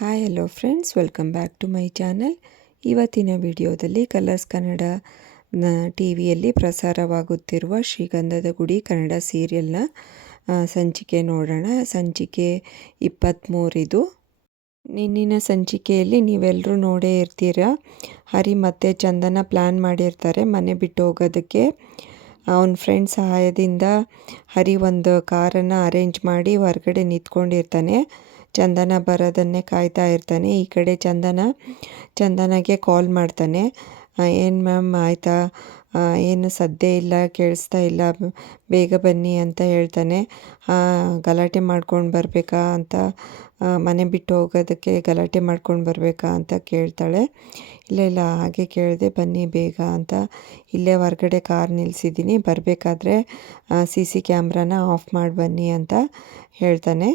Hi hello friends welcome back to my channel ಇವತ್ತಿನ ವಿಡಿಯೋದಲ್ಲಿ colours Kannada T ವಿಯಲ್ಲಿ ಪ್ರಸಾರವಾಗುತ್ತಿರುವ ಶ್ರೀಗಂಧದ ಗುಡಿ ಕನ್ನಡ ಸೀರಿಯಲ್ನ ಸಂಚಿಕೆ ನೋಡೋಣ. ಸಂಚಿಕೆ ಇಪ್ಪತ್ತ್ಮೂರಿದು ನಿನ್ನಿನ ಸಂಚಿಕೆಯಲ್ಲಿ ನೀವೆಲ್ಲರೂ ನೋಡೇ ಇರ್ತೀರ? ಹರಿ ಮತ್ತು ಚಂದನ ಪ್ಲ್ಯಾನ್ ಮಾಡಿರ್ತಾರೆ. ಮನೆ ಬಿಟ್ಟು ಹೋಗೋದಕ್ಕೆ ಅವನ ಫ್ರೆಂಡ್ ಸಹಾಯದಿಂದ ಹರಿ ಒಂದು ಕಾರನ್ನು ಅರೇಂಜ್ ಮಾಡಿ ಹೊರಗಡೆ ನಿಂತ್ಕೊಂಡಿರ್ತಾನೆ. ಚಂದನ ಬರೋದನ್ನೇ ಕಾಯ್ತಾ ಇರ್ತಾನೆ. ಈ ಕಡೆ ಚಂದನ ಚಂದನಗೆ ಕಾಲ್ ಮಾಡ್ತಾನೆ. ಏನು ಮ್ಯಾಮ್ ಆಯಿತಾ? ಏನು ಸದ್ದೇ ಇಲ್ಲ ಕೇಳಿಸ್ತಾ ಇಲ್ಲ ಬೇಗ ಬನ್ನಿ ಅಂತ ಹೇಳ್ತಾನೆ. "ಹಾಂ, ಗಲಾಟೆ ಮಾಡ್ಕೊಂಡು ಬರಬೇಕಾ ಅಂತ ಮನೆ ಬಿಟ್ಟು ಹೋಗೋದಕ್ಕೆ ಗಲಾಟೆ ಮಾಡ್ಕೊಂಡು ಬರಬೇಕಾ ಅಂತ ಕೇಳ್ತಾಳೆ. ಇಲ್ಲ ಇಲ್ಲ ಹಾಗೆ ಕೇಳಿದೆ ಬನ್ನಿ ಬೇಗ ಅಂತ. ಇಲ್ಲೇ ಹೊರಗಡೆ ಕಾರ್ ನಿಲ್ಲಿಸಿದ್ದೀನಿ ಬರಬೇಕಾದ್ರೆ ಸಿ ಸಿ ಕ್ಯಾಮ್ರಾನ ಆಫ್ ಮಾಡಿ ಬನ್ನಿ ಅಂತ ಹೇಳ್ತಾನೆ.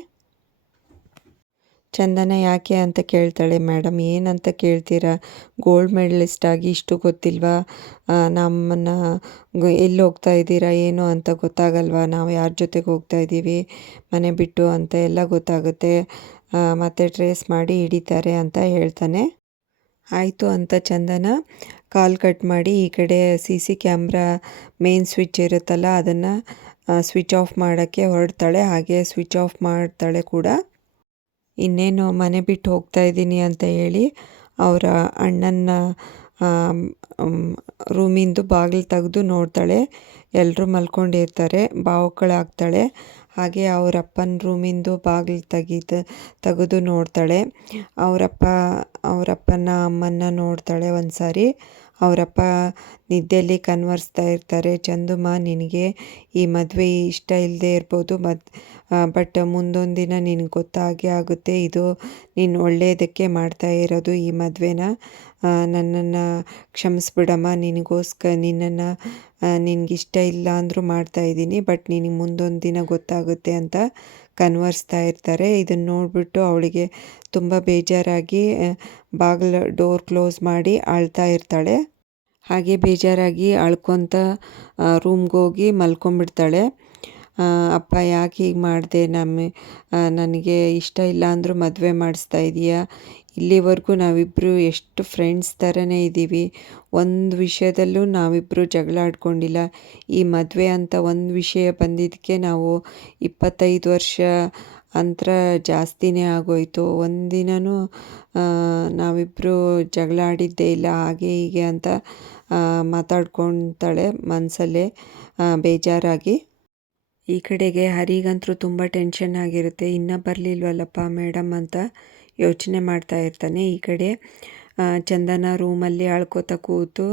ಚಂದನ ಯಾಕೆ ಅಂತ ಕೇಳ್ತಾಳೆ, ಮೇಡಮ್, ಏನಂತ ಕೇಳ್ತೀರಾ? ಗೋಲ್ಡ್ ಮೆಡಲಿಸ್ಟ್ ಆಗಿ ಇಷ್ಟು ಗೊತ್ತಿಲ್ವಾ? ನಮ್ಮನ್ನು ಎಲ್ಲಿ ಹೋಗ್ತಾ ಇದ್ದೀರಾ, ಏನು ಅಂತ ಗೊತ್ತಾಗಲ್ವಾ? ನಾವು ಯಾರ ಜೊತೆಗೆ ಹೋಗ್ತಾ ಇದ್ದೀವಿ? ಮನೆ ಬಿಟ್ಟು ಅಂತ ಎಲ್ಲ ಗೊತ್ತಾಗುತ್ತೆ. ಮತ್ತೆ ಟ್ರೇಸ್ ಮಾಡಿ ಹಿಡಿತಾರೆ ಅಂತ ಹೇಳ್ತಾನೆ. ಆಯಿತು ಅಂತ ಚಂದನ ಕಾಲ್ ಕಟ್ ಮಾಡಿ ಈ ಕಡೆ C C camera main switch ಇರುತ್ತಲ್ಲ, ಅದನ್ನು ಸ್ವಿಚ್ ಆಫ್ ಮಾಡೋಕ್ಕೆ ಹೊರಡ್ತಾಳೆ. ಹಾಗೆ ಸ್ವಿಚ್ ಆಫ್ ಮಾಡ್ತಾಳೆ ಕೂಡ. ಇನ್ನೇನು ಮನೆ ಬಿಟ್ಟು ಹೋಗ್ತಾ ಇದ್ದೀನಿ ಅಂತ ಹೇಳಿ ಅವರ ಅಣ್ಣನ ರೂಮಿಂದು ಬಾಗಿಲು ತೆಗೆದು ನೋಡ್ತಾಳೆ. ಎಲ್ಲರೂ ಮಲ್ಕೊಂಡಿರ್ತಾರೆ, ಬಾವುಕಳಾಗ್ತಾಳೆ. ಹಾಗೆ ಅವರಪ್ಪನ ರೂಮಿಂದು ಬಾಗಿಲು ತೆಗೀತ ತೆಗೆದು ನೋಡ್ತಾಳೆ. ಅವರಪ್ಪ, ಅವರಪ್ಪನ ಅಮ್ಮನ್ನ ನೋಡ್ತಾಳೆ ಒಂದು ಸಾರಿ ಅವರಪ್ಪ ನಿದ್ದೆಯಲ್ಲಿ ಕನ್ವರ್ಸ್ತಾ ಇರ್ತಾರೆ. ಚಂದುಮ್ಮ, ನಿನಗೆ ಈ ಮದುವೆ ಇಷ್ಟ ಇಲ್ಲದೆ ಇರ್ಬೋದು. ಮತ್ ಬಟ್ ಮುಂದೊಂದು ದಿನ ನಿನಗೆ ಗೊತ್ತಾಗೇ ಆಗುತ್ತೆ. ಇದು ನೀನು ಒಳ್ಳೆಯದಕ್ಕೆ ಮಾಡ್ತಾ ಇರೋದು ಈ ಮದುವೆನ. ನನ್ನನ್ನು ಕ್ಷಮಿಸ್ಬಿಡಮ್ಮ. ನಿನಗೋಸ್ಕರ ನಿನ್ನನ್ನು ನಿನಗಿಷ್ಟ ಇಲ್ಲ ಅಂದರೂ ಮಾಡ್ತಾ ಇದ್ದೀನಿ ಬಟ್ ನಿನಗೆ ಮುಂದೊಂದು ದಿನ ಗೊತ್ತಾಗುತ್ತೆ ಅಂತ ಕನ್ವರ್ಸ್ತಾ ಇರ್ತಾರೆ. ಇದನ್ನು ನೋಡಿಬಿಟ್ಟು ಅವಳಿಗೆ ತುಂಬ ಬೇಜಾರಾಗಿ ಬಾಗಿಲು ಡೋರ್ ಕ್ಲೋಸ್ ಮಾಡಿ ಅಳ್ತಾ ಇರ್ತಾಳೆ. ಹಾಗೆ ಬೇಜಾರಾಗಿ ಅಳ್ಕೊತ ರೂಮ್ಗೆ ಹೋಗಿ ಮಲ್ಕೊಂಬಿಡ್ತಾಳೆ ಆ, ಅಪ್ಪ ಯಾಕೆ ಹೀಗೆ ಮಾಡಿದೆ ನಮ್ಮ ನನಗೆ ಇಷ್ಟ ಇಲ್ಲ ಅಂದರೂ ಮದುವೆ ಮಾಡಿಸ್ತಾ ಇದೀಯಾ? ಇಲ್ಲಿವರೆಗೂ ನಾವಿಬ್ಬರು ಎಷ್ಟು ಫ್ರೆಂಡ್ಸ್ ಥರನೇ ಇದ್ದೀವಿ. ಒಂದು ವಿಷಯದಲ್ಲೂ ನಾವಿಬ್ಬರು ಜಗಳ ಆಡ್ಕೊಂಡಿಲ್ಲ. ಈ ಮದುವೆ ಅಂತ ಒಂದು ವಿಷಯ ಬಂದಿದ್ದಕ್ಕೆ ನಾವು ಇಪ್ಪತ್ತೈದು ವರ್ಷ ಅಂತರ ಜಾಸ್ತಿನೇ ಆಗೋಯ್ತು. ಒಂದಿನೂ ನಾವಿಬ್ಬರು ಜಗಳ ಆಡಿದ್ದೇ ಇಲ್ಲ. ಹಾಗೆ ಹೀಗೆ ಅಂತ ಮಾತಾಡ್ಕೊತಾಳೆ ಮನಸಲ್ಲೇ ಬೇಜಾರಾಗಿ. ಈ ಕಡೆಗೆ ಹರಿಗಂತರೂ ತುಂಬ ಟೆನ್ಷನ್ ಆಗಿರುತ್ತೆ. ಇನ್ನೂ ಬರಲಿಲ್ವಲ್ಲಪ್ಪ ಮೇಡಮ್ ಅಂತ. ಯೋಚನೆ ಮಾಡ್ತಾ ಇರ್ತಾನೆ ಈ ಕಡೆ. ಚಂದನ ರೂಮಲ್ಲಿ ಅಳ್ಕೋತಾ ಕೂತು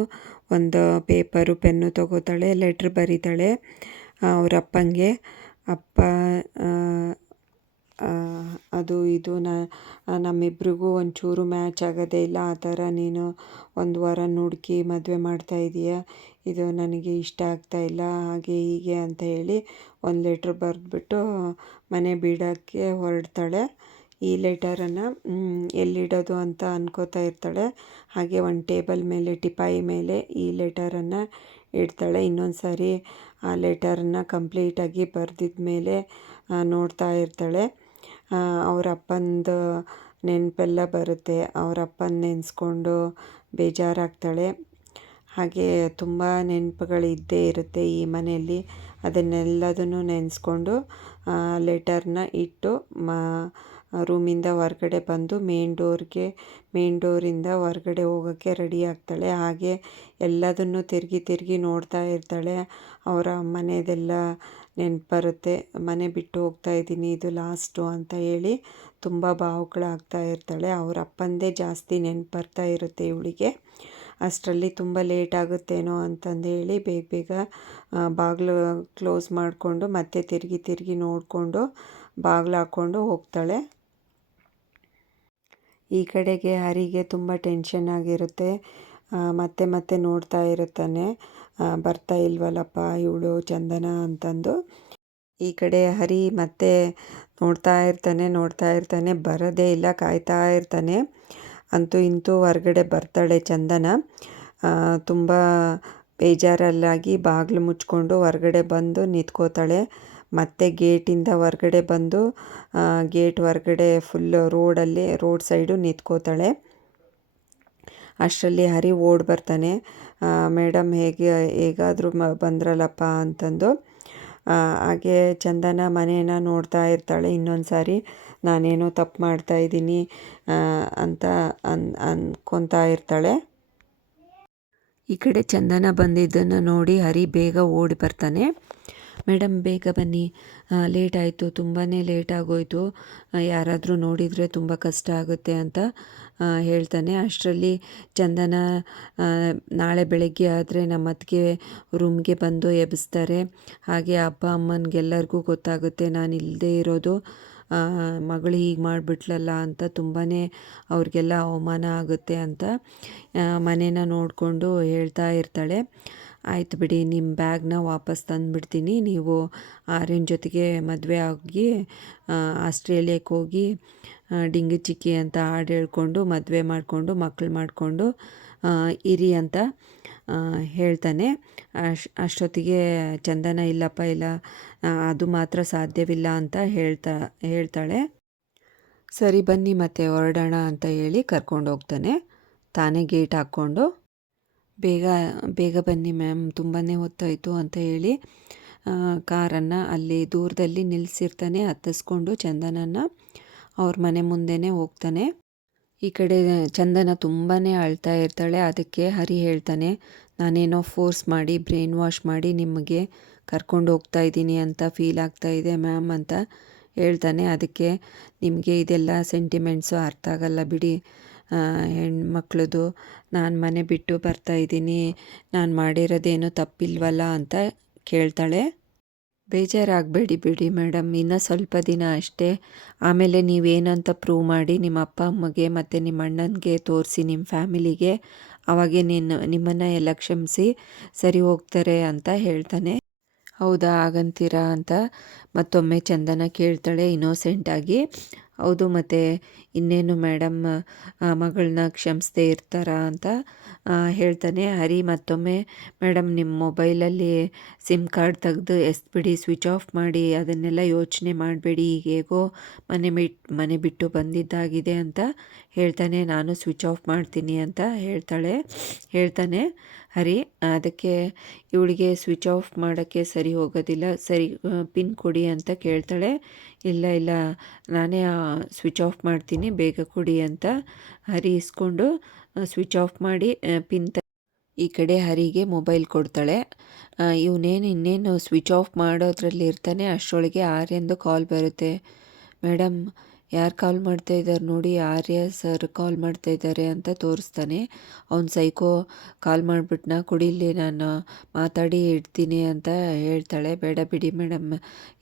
ಒಂದು ಪೇಪರು, ಪೆನ್ನು ತಗೋತಾಳೆ, ಲೆಟ್ರ್ ಬರೀತಾಳೆ ಅವ್ರ ಅಪ್ಪ ಅದು ಇದು, ನ ನಮ್ಮಿಬ್ರಿಗೂ ಒಂಚೂರು ಮ್ಯಾಚ್ ಆಗೋದೇ ಇಲ್ಲ, ಆ ಥರ ನೀನು ಒಂದು ವಾರ ಹುಡುಕಿ ಮದುವೆ ಮಾಡ್ತಾ ಇದೀಯ? ಇದು ನನಗೆ ಇಷ್ಟ ಆಗ್ತಾ ಇಲ್ಲ, ಹಾಗೆ ಹೀಗೆ ಅಂತ ಹೇಳಿ ಒಂದು ಲೆಟ್ರ್ ಬರೆದ್ಬಿಟ್ಟು ಮನೆ ಬಿಡೋಕ್ಕೆ ಹೊರಡ್ತಾಳೆ. ಈ ಲೆಟರನ್ನು ಎಲ್ಲಿಡೋದು ಅಂತ ಅನ್ಕೋತಾ ಇರ್ತಾಳೆ. ಹಾಗೆ ಒಂದು ಟೇಬಲ್ ಮೇಲೆ ಟಿಪಾಯಿ ಮೇಲೆ ಈ ಲೆಟರನ್ನು ಇಡ್ತಾಳೆ. ಇನ್ನೊಂದು ಸಾರಿ ಆ ಲೆಟರನ್ನು ಕಂಪ್ಲೀಟಾಗಿ ಬರೆದಿದ್ದ ಮೇಲೆ ನೋಡ್ತಾ ಇರ್ತಾಳೆ. ಅವ್ರ ಅಪ್ಪಂದು ನೆನಪೆಲ್ಲ ಬರುತ್ತೆ. ಅವ್ರ ಅಪ್ಪನ ನೆನೆಸ್ಕೊಂಡು ಬೇಜಾರಾಗ್ತಾಳೆ. ಹಾಗೆ ತುಂಬ ನೆನಪುಗಳು ಇದ್ದೇ ಇರುತ್ತೆ ಈ ಮನೆಯಲ್ಲಿ. ಅದನ್ನೆಲ್ಲದನ್ನು ನೆನೆಸ್ಕೊಂಡು ಲೆಟರ್ನ ಇಟ್ಟು, ಮ ರೂಮಿಂದ ಹೊರಗಡೆ ಬಂದು ಮೇನ್ ಡೋರ್ಗೆ ಮೇನ್ ಡೋರಿಂದ ಹೊರಗಡೆ ಹೋಗೋಕ್ಕೆ ರೆಡಿ ಆಗ್ತಾಳೆ. ಹಾಗೆ ಎಲ್ಲದನ್ನು ತಿರುಗಿ ತಿರುಗಿ ನೋಡ್ತಾ ಇರ್ತಾಳೆ. ಅವರ ಮನೆಯದೆಲ್ಲ ನೆನಪು ಬರುತ್ತೆ ಮನೆ ಬಿಟ್ಟು ಹೋಗ್ತಾ ಇದ್ದೀನಿ, ಇದು ಲಾಸ್ಟು ಅಂತ ಹೇಳಿ ತುಂಬ ಭಾವುಗಳಾಗ್ತಾ ಇರ್ತಾಳೆ. ಅವ್ರ ಅಪ್ಪಂದೇ ಜಾಸ್ತಿ ನೆನಪು ಬರ್ತಾ ಇರುತ್ತೆ ಇವಳಿಗೆ. ಅಷ್ಟರಲ್ಲಿ ತುಂಬ ಲೇಟ್ ಆಗುತ್ತೇನೋ ಅಂತಂದು ಹೇಳಿ ಬೇಗ ಬೇಗ ಬಾಗಿಲು ಕ್ಲೋಸ್ ಮಾಡಿಕೊಂಡು ಮತ್ತೆ ತಿರುಗಿ ತಿರುಗಿ ನೋಡಿಕೊಂಡು ಬಾಗಿಲು ಹಾಕ್ಕೊಂಡು ಹೋಗ್ತಾಳೆ. ಈ ಕಡೆಗೆ ಹರಿಗೆ ತುಂಬ ಟೆನ್ಷನ್ ಆಗಿರುತ್ತೆ. ಮತ್ತೆ ಮತ್ತೆ ನೋಡ್ತಾ ಇರುತ್ತಾನೆ. ಬರ್ತಾ ಇಲ್ವಲ್ಲಪ್ಪ ಇವಳು, ಚಂದನ ಅಂತಂದು. ಈ ಕಡೆ ಹರಿ ಮತ್ತೆ ನೋಡ್ತಾ ಇರ್ತಾನೆ ನೋಡ್ತಾ ಇರ್ತಾನೆ, ಬರೋದೇ ಇಲ್ಲ, ಕಾಯ್ತಾ ಇರ್ತಾನೆ. ಅಂತೂ ಇಂತೂ ಹೊರಗಡೆ ಬರ್ತಾಳೆ ಚಂದನ. ತುಂಬ ಬೇಜಾರಲ್ಲಾಗಿ ಬಾಗಿಲು ಮುಚ್ಕೊಂಡು ಹೊರಗಡೆ ಬಂದು ನಿಂತ್ಕೋತಾಳೆ. ಮತ್ತೆ ಗೇಟಿಂದ ಹೊರಗಡೆ ಬಂದು ಗೇಟ್ ಹೊರಗಡೆ ಫುಲ್ ರೋಡಲ್ಲಿ ರೋಡ್ ಸೈಡು ನಿಂತ್ಕೋತಾಳೆ. ಅಷ್ಟರಲ್ಲಿ ಹರಿ ಓಡಿ ಬರ್ತಾನೆ. ಮೇಡಮ್ ಹೇಗೆ, ಹೇಗಾದರೂ ಮ, ಬಂದ್ರಲ್ಲಪ್ಪ ಅಂತಂದು. ಹಾಗೆ ಚಂದನ ಮನೇನ ನೋಡ್ತಾ ಇರ್ತಾಳೆ. ಇನ್ನೊಂದು ಸಾರಿ ನಾನೇನೋ ತಪ್ಪು ಮಾಡ್ತಾ ಇದ್ದೀನಿ ಅಂತ ಅನ್, ಅನ್ಕೊತಾ ಇರ್ತಾಳೆ. ಈ ಕಡೆ ಚಂದನ ಬಂದಿದ್ದನ್ನು ನೋಡಿ ಹರಿ ಬೇಗ ಓಡಿ ಬರ್ತಾನೆ. ಮೇಡಮ್, ಬೇಗ ಬನ್ನಿ. ಲೇಟ್ ಆಯಿತು ತುಂಬಾ ಲೇಟ್ ಆಗೋಯ್ತು. ಯಾರಾದರೂ ನೋಡಿದರೆ ತುಂಬ ಕಷ್ಟ ಆಗುತ್ತೆ ಅಂತ ಹೇಳ್ತಾನೆ. ಅಷ್ಟರಲ್ಲಿ ಚಂದನ ನಾಳೆ ಬೆಳಗ್ಗೆ ಆದರೆ ನಮ್ಮ ಅತ್ತಿಗೆ ರೂಮ್ಗೆ ಬಂದು ಎಬ್ಬಿಸ್ತಾರೆ ಹಾಗೆ ಅಪ್ಪ, ಅಮ್ಮನಿಗೆಲ್ಲರಿಗೂ ಗೊತ್ತಾಗುತ್ತೆ ನಾನು ಇಲ್ಲದೆ ಇರೋದು ಮಗಳು ಹೀಗೆ ಮಾಡಿಬಿಟ್ಲಲ್ಲ ಅಂತ ತುಂಬಾ ಅವ್ರಿಗೆಲ್ಲ ಅವಮಾನ ಆಗುತ್ತೆ ಅಂತ ಮನೇನ ನೋಡಿಕೊಂಡು ಹೇಳ್ತಾ ಇರ್ತಾಳೆ. ಆಯ್ತು ಬಿಡಿ ನಿಮ್ಮ ಬ್ಯಾಗ್ನ ವಾಪಸ್ ತಂದುಬಿಡ್ತೀನಿ. ನೀವು ಆರ್ಯನ ಜೊತೆಗೆ ಮದುವೆ ಆಗಿ ಆಸ್ಟ್ರೇಲಿಯಕ್ಕೆ ಹೋಗಿ ಡಿಂಗಿ ಚಿಕ್ಕಿ ಅಂತ ಹಾಡು ಹೇಳ್ಕೊಂಡು, ಮದುವೆ ಮಾಡಿಕೊಂಡು ಮಕ್ಕಳು ಮಾಡಿಕೊಂಡು ಇರಿ ಅಂತ ಹೇಳ್ತಾನೆ. ಅಶ್, ಅಷ್ಟೊತ್ತಿಗೆ ಚಂದನ, ಇಲ್ಲಪ್ಪ, ಇಲ್ಲ ಅದು ಮಾತ್ರ ಸಾಧ್ಯವಿಲ್ಲ ಅಂತ ಹೇಳ್ತಾ, ಹೇಳ್ತಾಳೆ. ಸರಿ ಬನ್ನಿ ಮತ್ತೆ ಹೊರಡೋಣ ಅಂತ ಹೇಳಿ ಕರ್ಕೊಂಡು ಹೋಗ್ತಾನೆ ತಾನೇ ಗೇಟ್ ಹಾಕ್ಕೊಂಡು ಬೇಗ ಬೇಗ ಬನ್ನಿ ಮ್ಯಾಮ್ ತುಂಬಾ ಹೊತ್ತಾಯಿತು ಅಂತ ಹೇಳಿ ಕಾರನ್ನು ಅಲ್ಲಿ ದೂರದಲ್ಲಿ ನಿಲ್ಲಿಸಿರ್ತಾನೆ ಹತ್ತಿಸ್ಕೊಂಡು ಚಂದನನ್ನ ಅವ್ರ ಮನೆ ಮುಂದೆನೇ ಹೋಗ್ತಾನೆ. ಈ ಕಡೆ ಚಂದನ ತುಂಬಾ ಅಳ್ತಾ ಇರ್ತಾಳೆ, ಅದಕ್ಕೆ ಹರಿ ಹೇಳ್ತಾನೆ, ನಾನೇನೋ ಫೋರ್ಸ್ ಮಾಡಿ, ಬ್ರೈನ್ ವಾಶ್ ಮಾಡಿ ನಿಮಗೆ ಕರ್ಕೊಂಡು ಹೋಗ್ತಾ ಇದ್ದೀನಿ ಅಂತ ಫೀಲ್ ಆಗ್ತಾ ಇದೆ ಮ್ಯಾಮ್ ಅಂತ ಹೇಳ್ತಾನೆ. ಅದಕ್ಕೆ ನಿಮಗೆ ಇದೆಲ್ಲ ಸೆಂಟಿಮೆಂಟ್ಸು ಅರ್ಥ ಆಗಲ್ಲ ಬಿಡಿ ಆ, ಹೆಣ್ಮಕ್ಳದು ನಾನು ಮನೆ ಬಿಟ್ಟು ಬರ್ತಾ ಇದ್ದೀನಿ. ನಾನು ಮಾಡಿರೋದೇನು ತಪ್ಪಿಲ್ವಲ್ಲ ಅಂತ ಕೇಳ್ತಾಳೆ. ಬೇಜಾರಾಗಬೇಡಿ ಬಿಡಿ ಮೇಡಮ್ ಇನ್ನೂ ಸ್ವಲ್ಪ ದಿನ ಅಷ್ಟೇ. ಆಮೇಲೆ ನೀವೇನಂತ ಪ್ರೂವ್ ಮಾಡಿ ನಿಮ್ಮ ಅಪ್ಪ ಅಮ್ಮಗೆ ಮತ್ತು ನಿಮ್ಮ ಅಣ್ಣನಿಗೆ ತೋರಿಸಿ ನಿಮ್ಮ ಫ್ಯಾಮಿಲಿಗೆ. ಅವಾಗೆ ನೀನು ನಿಮ್ಮನ್ನು ಎಲ್ಲ ಕ್ಷಮಿಸಿ ಸರಿ ಹೋಗ್ತಾರೆ ಅಂತ ಹೇಳ್ತಾನೆ. ಹೌದಾ ಹಾಗಂತೀರಾ ಅಂತ ಮತ್ತೊಮ್ಮೆ ಚಂದನ ಕೇಳ್ತಾಳೆ ಇನ್ನೋಸೆಂಟಾಗಿ. ಹೌದು, ಮತ್ತು ಇನ್ನೇನು ಮೇಡಮ್ ಮಗಳನ್ನ ಕ್ಷಮಿಸದೇ ಇರ್ತಾರಾ ಅಂತ ಹೇಳ್ತಾನೆ. ಹರಿ, ಮತ್ತೊಮ್ಮೆ, ಮೇಡಮ್ ನಿಮ್ಮ ಮೊಬೈಲಲ್ಲಿ ಸಿಮ್ ಕಾರ್ಡ್ ತೆಗೆದು ಎಸ್ಬಿಡಿ, ಸ್ವಿಚ್ ಆಫ್ ಮಾಡಿ, ಅದನ್ನೆಲ್ಲ ಯೋಚನೆ ಮಾಡಬೇಡಿ ಈಗ ಹೇಗೋ ಮನೆ ಬಿಟ್ ಮನೆ ಬಿಟ್ಟು ಬಂದಿದ್ದಾಗಿದೆ ಅಂತ ಹೇಳ್ತಾನೆ. ನಾನು ಸ್ವಿಚ್ ಆಫ್ ಮಾಡ್ತೀನಿ ಅಂತ ಹೇಳ್ತಾಳೆ, ಹೇಳ್ತಾನೆ. ಹರಿ ಅದಕ್ಕೆ ಇವಳಿಗೆ ಸ್ವಿಚ್ ಆಫ್ ಮಾಡೋಕ್ಕೆ ಸರಿ ಹೋಗೋದಿಲ್ಲ. ಸರಿ ಪಿನ್ ಕೊಡಿ ಅಂತ ಕೇಳ್ತಾಳೆ. ಇಲ್ಲ ಇಲ್ಲ, ನಾನೇ ಸ್ವಿಚ್ ಆಫ್ ಮಾಡ್ತೀನಿ, ಬೇಗ ಕೊಡಿ ಅಂತ ಹರಿ ಇಸ್ಕೊಂಡು ಸ್ವಿಚ್ ಆಫ್ ಮಾಡಿ ಪಿನ್ ತ ಈ ಕಡೆ ಹರಿಗೆ ಮೊಬೈಲ್ ಕೊಡ್ತಾಳೆ. ಇವನೇನು ಇನ್ನೇನು ಸ್ವಿಚ್ ಆಫ್ ಮಾಡೋದ್ರಲ್ಲಿ ಇರ್ತಾನೆ ಅಷ್ಟರೊಳಗೆ ಆರ್ಯಂದು ಕಾಲ್ ಬರುತ್ತೆ. ಮೇಡಮ್ ಯಾರು ಕಾಲ್ ಮಾಡ್ತಾ ಇದ್ದಾರೆ ನೋಡಿ ಆರ್ಯ ಸರ್ ಕಾಲ್ ಮಾಡ್ತಾ ಇದ್ದಾರೆ ಅಂತ ತೋರಿಸ್ತಾನೆ. ಅವ್ನು ಸೈಕೋ ಕಾಲ್ ಮಾಡಿಬಿಟ್ನ, ಕುಡಿಲಿ ನಾನು ಮಾತಾಡಿ ಇಡ್ತೀನಿ ಅಂತ ಹೇಳ್ತಾಳೆ. ಬೇಡ ಬಿಡಿ ಮೇಡಮ್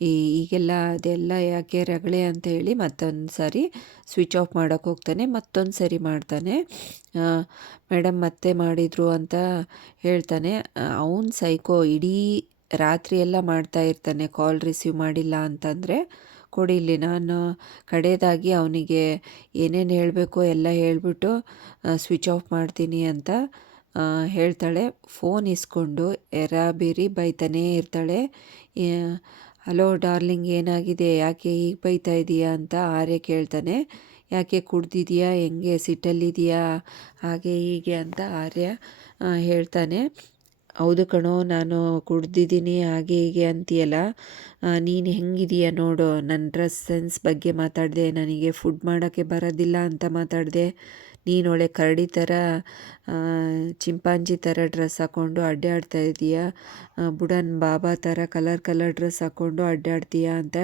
ಈ ಈಗೆಲ್ಲ ಅದೆಲ್ಲ ಯಾಕೆ ರಗಳೆ ಅಂತ ಹೇಳಿ ಮತ್ತೊಂದು ಸಾರಿ ಸ್ವಿಚ್ ಆಫ್ ಮಾಡೋಕೆ ಹೋಗ್ತಾನೆ. ಮತ್ತೊಂದು ಸರಿ ಮಾಡ್ತಾನೆ. ಮೇಡಮ್ ಮತ್ತೆ ಮಾಡಿದರು ಅಂತ ಹೇಳ್ತಾನೆ. ಅವನು ಸೈಕೋ ಇಡೀ ರಾತ್ರಿ ಎಲ್ಲ ಮಾಡ್ತಾ ಇರ್ತಾನೆ. ಕಾಲ್ ರಿಸೀವ್ ಮಾಡಿಲ್ಲ ಅಂತಂದರೆ ಕೊಡಿ ಇಲ್ಲಿ ನಾನು ಕಡೆಯದಾಗಿ ಅವನಿಗೆ ಏನೇನು ಹೇಳಬೇಕು ಎಲ್ಲ ಹೇಳಿಬಿಟ್ಟು ಸ್ವಿಚ್ ಆಫ್ ಮಾಡ್ತೀನಿ ಅಂತ ಹೇಳ್ತಾಳೆ. ಫೋನ್ ಇಸ್ಕೊಂಡು ಎರಾಬೇರಿ ಬೈತಾನೇ ಇರ್ತಾಳೆ. ಹಲೋ ಡಾರ್ಲಿಂಗ್, ಏನಾಗಿದೆ? ಯಾಕೆ ಹೀಗೆ ಬೈತಾ ಇದೀಯಾ? ಅಂತ ಆರ್ಯ ಕೇಳ್ತಾನೆ. ಯಾಕೆ ಕುಡ್ದಿದೆಯಾ? ಹೆಂಗೆ? ಸಿಟ್ಟಲ್ಲಿದೆಯಾ? ಹಾಗೆ ಹೀಗೆ ಅಂತ ಆರ್ಯ ಹೇಳ್ತಾನೆ. ಹೌದು ಕಣೋ, ನಾನು ಕುಡ್ದಿದ್ದೀನಿ ಹಾಗೆ ಹೀಗೆ ಅಂತೀಯಲ್ಲ. ನೀನು ಹೆಂಗಿದೀಯ ನೋಡು ನನ್ನ ಡ್ರೆಸ್ ಸೆನ್ಸ್ ಬಗ್ಗೆ ಮಾತಾಡಿದೆ, ನನಗೆ ಫುಡ್ ಮಾಡೋಕ್ಕೆ ಬರೋದಿಲ್ಲ ಅಂತ ಮಾತಾಡಿದೆ. ನೀನು ಒಳ್ಳೆ ಕರಡಿ ಥರ ಚಿಂಪಾಂಜಿ ಥರ ಡ್ರೆಸ್ ಹಾಕ್ಕೊಂಡು ಅಡ್ಡಾಡ್ತಾ ಇದೀಯ. ಬುಡನ್ ಬಾಬಾ ಥರ ಕಲರ್ ಕಲರ್ ಡ್ರೆಸ್ ಹಾಕ್ಕೊಂಡು ಅಡ್ಡಾಡ್ತೀಯಾ ಅಂತ.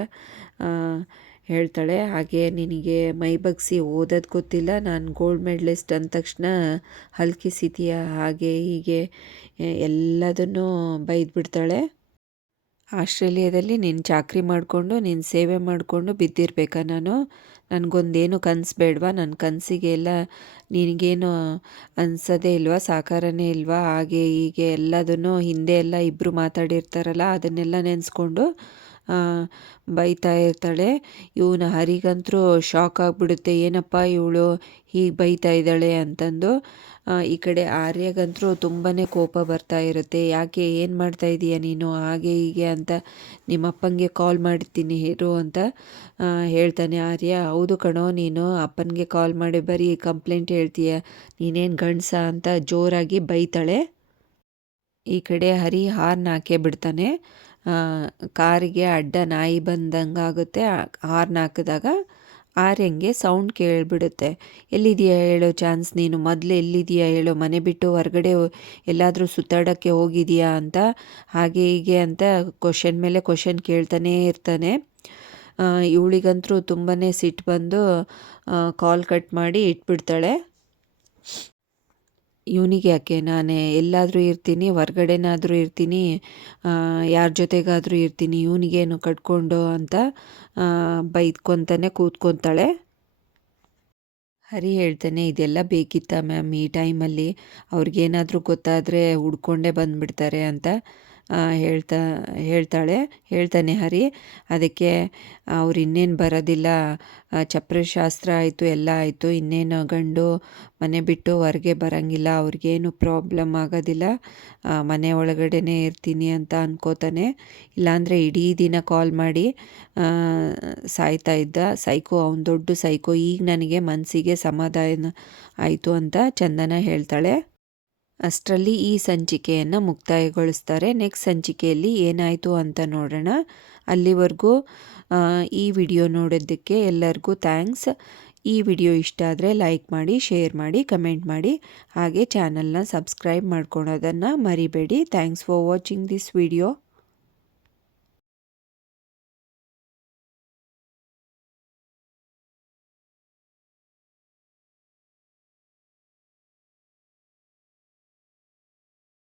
ಹೇಳ್ತಾಳೆ, ಹಾಗೆ ನಿನಗೆ ಮೈ ಬಗ್ಸಿ ಓದೋದು ಗೊತ್ತಿಲ್ಲ, ನಾನು ಗೋಲ್ಡ್ ಮೆಡ್ಲಿಸ್ಟ್ ಅಂದ ತಕ್ಷಣ ಹಲ್ಕಿಸಿದೀಯ? ಹಾಗೆ ಹೀಗೆ ಎಲ್ಲದನ್ನು ಬೈದ್ಬಿಡ್ತಾಳೆ. ಆಸ್ಟ್ರೇಲಿಯಾದಲ್ಲಿ ನೀನು ಚಾಕ್ರಿ ಮಾಡಿಕೊಂಡು, ನೀನು ಸೇವೆ ಮಾಡಿಕೊಂಡು ಬಿದ್ದಿರ್ಬೇಕಾ ನಾನು? ನನಗೊಂದೇನು ಕನಸು ಬೇಡವಾ? ನನ್ನ ಕನಸಿಗೆ ಎಲ್ಲ ನಿನಗೇನು ಅನ್ಸೋದೇ ಇಲ್ವಾ? ಸಾಕಾರನೇ ಇಲ್ವಾ? ಹಾಗೆ ಹೀಗೆ ಎಲ್ಲದನ್ನು ಹಿಂದೆ ಎಲ್ಲ ಇಬ್ಬರು ಮಾತಾಡಿರ್ತಾರಲ್ಲ, ಅದನ್ನೆಲ್ಲ ನೆನೆಸ್ಕೊಂಡು ಬೈತಾ ಇರ್ತಾಳೆ. ಇವನ ಹರಿಗಂತೂ ಶಾಕ್ ಆಗಿಬಿಡುತ್ತೆ. ಏನಪ್ಪ ಇವಳು ಹೀಗೆ ಬೈತಾ ಇದ್ದಾಳೆ ಅಂತಂದು. ಈ ಕಡೆ ಆರ್ಯಗಂತೂ ತುಂಬಾ ಕೋಪ ಬರ್ತಾ ಇರುತ್ತೆ. ಯಾಕೆ, ಏನು ಮಾಡ್ತಾ ಇದೀಯ ನೀನು? ಹಾಗೆ ಹೀಗೆ ಅಂತ ನಿಮ್ಮಪ್ಪನಿಗೆ ಕಾಲ್ ಮಾಡ್ತೀನಿ ಇರು ಅಂತ ಹೇಳ್ತಾನೆ ಆರ್ಯ. ಹೌದು ಕಣೋ ನೀನು, ಅಪ್ಪನಿಗೆ ಕಾಲ್ ಮಾಡಿ ಬರೀ ಕಂಪ್ಲೇಂಟ್ ಹೇಳ್ತೀಯ. ನೀನೇನು ಗಂಡಸ ಅಂತ ಜೋರಾಗಿ ಬೈತಾಳೆ. ಈ ಕಡೆ ಹರಿ ಹಾರ್ನ್ ಹಾಕೇ ಬಿಡ್ತಾನೆ. ಕಾರಿಗೆ ಅಡ್ಡ ನಾಯಿ ಬಂದಂಗೆ ಆಗುತ್ತೆ ಹಾರ್ನ್ ಹಾಕಿದಾಗ ಆರ್ಯಂಗೆ ಸೌಂಡ್ ಕೇಳಿಬಿಡುತ್ತೆ. ಎಲ್ಲಿದೆಯಾ ಹೇಳೋ ಚಾನ್ಸ್ ನೀನು? ಮೊದಲು ಎಲ್ಲಿದೆಯಾ ಹೇಳೋ? ಮನೆ ಬಿಟ್ಟು ಹೊರಗಡೆ ಎಲ್ಲಾದರೂ ಸುತ್ತಾಡೋಕ್ಕೆ ಹೋಗಿದೆಯಾ ಅಂತ? ಹಾಗೆ ಹೀಗೆ ಅಂತ ಕ್ವಶನ್ ಮೇಲೆ ಕ್ವಶನ್ ಕೇಳ್ತಾನೇ ಇರ್ತಾನೆ. ಇವಳಿಗಂತರೂ ತುಂಬಾ ಸಿಟ್ಟು ಬಂದು ಕಾಲ್ ಕಟ್ ಮಾಡಿ ಇಟ್ಬಿಡ್ತಾಳೆ. ಇವನಿಗೆ ಯಾಕೆ? ನಾನೇ ಎಲ್ಲಾದರೂ ಇರ್ತೀನಿ, ಹೊರ್ಗಡೆನಾದರೂ ಇರ್ತೀನಿ ಯಾರ ಜೊತೆಗಾದರೂ ಇರ್ತೀನಿ, ಇವನಿಗೇನು ಕಟ್ಕೊಂಡು ಅಂತ ಬೈದ್ಕೊತಾನೆ, ಕೂತ್ಕೊತಾಳೆ. ಹರಿ ಹೇಳ್ತಾನೆ, ಇದೆಲ್ಲ ಬೇಕಿತ್ತ ಮ್ಯಾಮ್ ಈ ಟೈಮಲ್ಲಿ? ಅವ್ರಿಗೇನಾದರೂ ಗೊತ್ತಾದರೆ ಹುಡ್ಕೊಂಡೇ ಬಂದುಬಿಡ್ತಾರೆ ಅಂತ. ಹೇಳ್ತಾ, ಹೇಳ್ತಾಳೆ. ಹೇಳ್ತಾನೆ, ಹರಿ, ಅದಕ್ಕೆ ಅವ್ರು ಇನ್ನೇನು ಬರೋದಿಲ್ಲ. ಚಪ್ರಶಾಸ್ತ್ರ ಆಯಿತು, ಎಲ್ಲ ಆಯಿತು. ಇನ್ನೇನು ಗಂಡು ಮನೆ ಬಿಟ್ಟು ಹೊರಗೆ ಬರೋಂಗಿಲ್ಲ. ಅವ್ರಿಗೇನು ಪ್ರಾಬ್ಲಮ್ ಆಗೋದಿಲ್ಲ. ಮನೆ ಒಳಗಡೆನೇ ಇರ್ತೀನಿ ಅಂತ ಅನ್ಕೋತಾನೆ. ಇಲ್ಲಾಂದರೆ ಇಡೀ ದಿನ ಕಾಲ್ ಮಾಡಿ ಸಾಯ್ತಾ ಇದ್ದ. ಸೈಕೋ, ಅವ್ನು ದೊಡ್ಡ ಸೈಕೋ, ಈಗ ನನಗೆ ಮನಸ್ಸಿಗೆ ಸಮಾಧಾನ ಆಯಿತು ಅಂತ ಚಂದನ ಹೇಳ್ತಾಳೆ. ಅಷ್ಟರಲ್ಲಿ ಈ ಸಂಚಿಕೆಯನ್ನು ಮುಕ್ತಾಯಗೊಳಿಸ್ತಾರೆ. ನೆಕ್ಸ್ಟ್ ಸಂಚಿಕೆಯಲ್ಲಿ ಏನಾಯಿತು ಅಂತ ನೋಡೋಣ. ಅಲ್ಲಿವರೆಗೂ ಈ ವಿಡಿಯೋ ನೋಡೋದಕ್ಕೆ ಎಲ್ಲರಿಗೂ ಥ್ಯಾಂಕ್ಸ್. ಈ ವಿಡಿಯೋ ಇಷ್ಟ ಆದರೆ ಲೈಕ್ ಮಾಡಿ, ಶೇರ್ ಮಾಡಿ, ಕಮೆಂಟ್ ಮಾಡಿ. ಹಾಗೆ ಚಾನಲ್ನ ಸಬ್ಸ್ಕ್ರೈಬ್ ಮಾಡ್ಕೊಳೋದನ್ನು ಮರಿಬೇಡಿ. Thanks for watching this video.